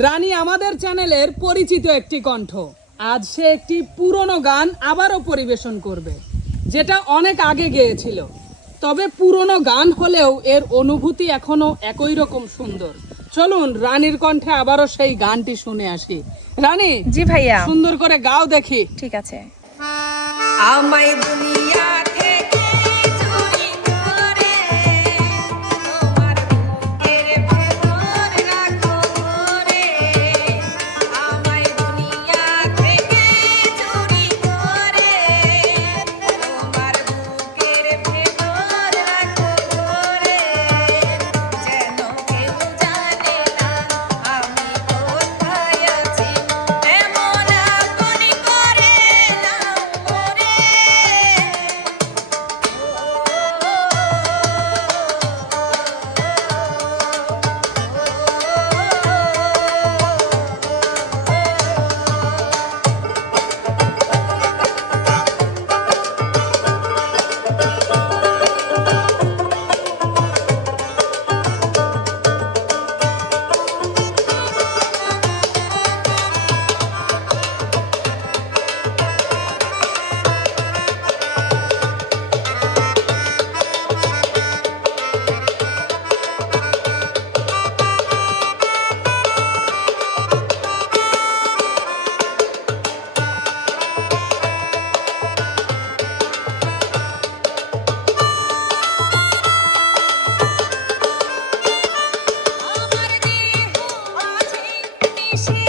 রানী আমাদের চ্যানেলের পরিচিত একটি কণ্ঠ। আজ সে একটি পুরনো গান আবারও পরিবেশন করবে, যেটা অনেক আগে গেয়েছিল। তবে পুরনো গান হলেও এর অনুভূতি এখনো একই রকম সুন্দর। চলুন রানীর কণ্ঠে আবারও সেই গানটি শুনে আসি। রানী, জি ভাইয়া, সুন্দর করে গাও দেখি। ঠিক আছে। আমায় দুনিয়া থেকে চুরি করে তোমার বুকের ভেতর রাখো ধরে। আমায় দুনিয়া থেকে চুরি করে তোমার বুকের ভেতর রাখো ধরে। যেন কেউ জানে না আমি কোথায় আছি, এমন আপনি করে নাও মোরে। আমার দেহ আছে নিশি